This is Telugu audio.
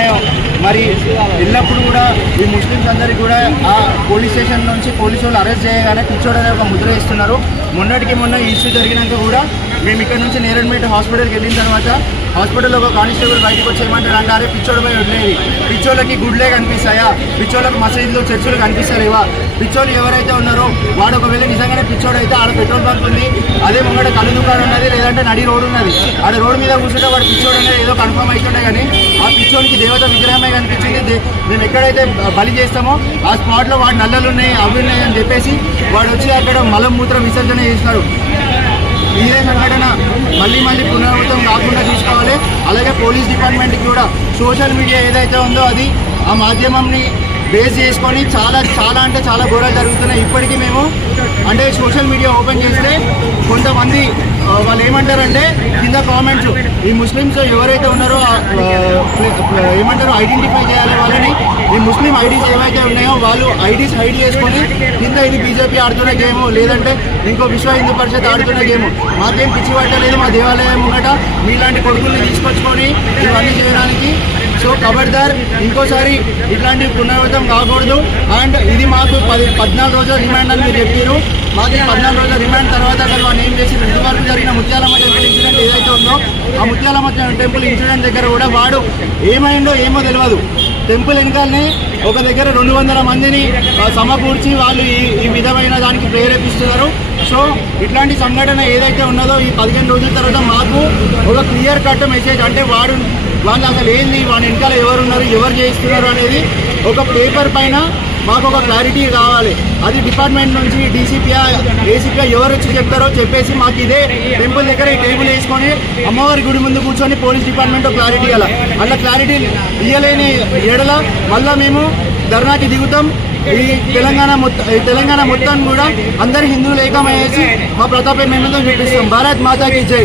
ఉన్నాయో మరి ఎల్లప్పుడు కూడా ఈ ముస్లిమ్స్ అందరికీ కూడా ఆ పోలీస్ స్టేషన్ నుంచి పోలీసు వాళ్ళు అరెస్ట్ చేయగానే కూర్చోడానికి ఒక ముద్ర ఇస్తున్నారు మొన్నటికి మొన్న ఇష్యూ జరిగినాక కూడా మేము ఇక్కడ నుంచి నేరడ్మేట్ హాస్పిటల్కి వెళ్ళిన తర్వాత హాస్పిటల్లో ఒక కానిస్టేబుల్ బయటకు వచ్చి అంటారే అంటే పిచ్చోడు పోయి వదిలేది పిచ్చోళ్ళకి గుడ్లే కనిపిస్తాయా? పిచ్చోళ్ళకి మసీదులు చర్చలు కనిపిస్తలేవా? పిచ్చోళ్ళు ఎవరైతే ఉన్నారో వాడు ఒకవేళ నిజంగానే పిచ్చోడు అయితే ఆడ పెట్రోల్ బంక్ ఉంది అదే ముంగట కళ్ళు దుకాణం ఉన్నది లేదంటే నడి రోడ్డు ఉన్నది. ఆడ రోడ్డు మీద కూర్చుంటే వాడు పిచ్చోడు అనేది ఏదో కన్ఫర్మ్ అవుతుండే కానీ ఆ పిచ్చోడికి దేవత విగ్రహమే కనిపించింది. దే- మేము ఎక్కడైతే బలి చేస్తామో ఆ స్పాట్లో వాడు నల్లలు ఉన్నాయి అవి ఉన్నాయి అని చెప్పేసి వాడు వచ్చి అక్కడ మలం మూత్రం విసర్జన చేస్తారు ఇదే సంఘటన మళ్ళీ మళ్ళీ పునరావృతం కాకుండా చూసుకోవాలి అలాగే పోలీస్ డిపార్ట్మెంట్కి కూడా సోషల్ మీడియా ఏదైతే ఉందో అది ఆ మాధ్యమంని బేస్ చేసుకొని చాలా చాలా అంటే చాలా ఘోరాలు జరుగుతున్నాయి. ఇప్పటికీ మేము అంటే సోషల్ మీడియా ఓపెన్ చేస్తే కొంతమంది వాళ్ళు ఏమంటారంటే కింద కామెంట్స్ ఈ ముస్లిమ్స్ ఎవరైతే ఉన్నారో ఏమంటారు ఐడెంటిఫై చేయాలి వాళ్ళని. ఐడీస్ ఏవైతే ఉన్నాయో వాళ్ళు ఐడీస్ హైడ్ చేసుకొని కింద ఇది బీజేపీ ఆడుతున్న గేమ్ లేదంటే ఇంకో విశ్వ హిందూ పరిషత్ ఆడుతున్న గేమ్. మాకేం పిచ్చి పట్టలేదు మా దేవాలయం ముంగట మీలాంటి కొడుకుల్ని తీసుకొచ్చుకొని ఇవన్నీ చేయడానికి. సో కబడ్దార్ ఇంకోసారి ఇట్లాంటి పునరావృతం కాకూడదు. అండ్ ఇది మాకు పది పద్నాలుగు రోజుల రిమాండ్ అని మీరు చెప్పారు మాకు పద్నాలుగు రోజుల రిమాండ్ తర్వాత అసలు వాళ్ళు ఏం చేసి ఇదివరకు జరిగిన ముత్యాలమ్మ టెంపుల్ ఇన్సిడెంట్ ఏదైతే ఉందో ఆ ముత్యాలమ్మ టెంపుల్ ఇన్సిడెంట్ దగ్గర కూడా వాడు ఏమైందో ఏమో తెలియదు టెంపుల్ వెనకాలనే ఒక దగ్గర రెండు వందల మందిని సమకూర్చి వాళ్ళు ఈ ఈ విధమైన దానికి ప్రేరేపిస్తున్నారు. సో ఇట్లాంటి సంఘటన ఏదైతే ఉన్నదో ఈ పదిహేను రోజుల తర్వాత మాకు ఒక క్లియర్ కట్ మెసేజ్ అంటే వాడు వాళ్ళు అసలు ఏంది? వాళ్ళ వెనకాల ఎవరు ఉన్నారు ఎవరు చేయిస్తున్నారు అనేది ఒక పేపర్ పైన మాకు ఒక క్లారిటీ కావాలి. అది డిపార్ట్మెంట్ నుంచి డీసీపీఆ ఏసీపీఆ ఎవరు వచ్చి చెప్తారో చెప్పేసి మాకు ఇదే టెంపుల్ దగ్గర ఈ టేబుల్ వేసుకొని అమ్మవారి గుడి ముందు కూర్చొని పోలీస్ డిపార్ట్మెంట్ క్లారిటీ ఇవ్వాలి అలా క్లారిటీ ఇవ్వలేని ఏడల మళ్ళా మేము ధర్నాకి దిగుతాం. ఈ తెలంగాణ మొత్తం ఈ తెలంగాణ మొత్తాన్ని కూడా అందరు హిందువులు ఏకమయ్యేసి మా ప్రతాపే మేము చూపిస్తాం భారత్ మాతాకి జై.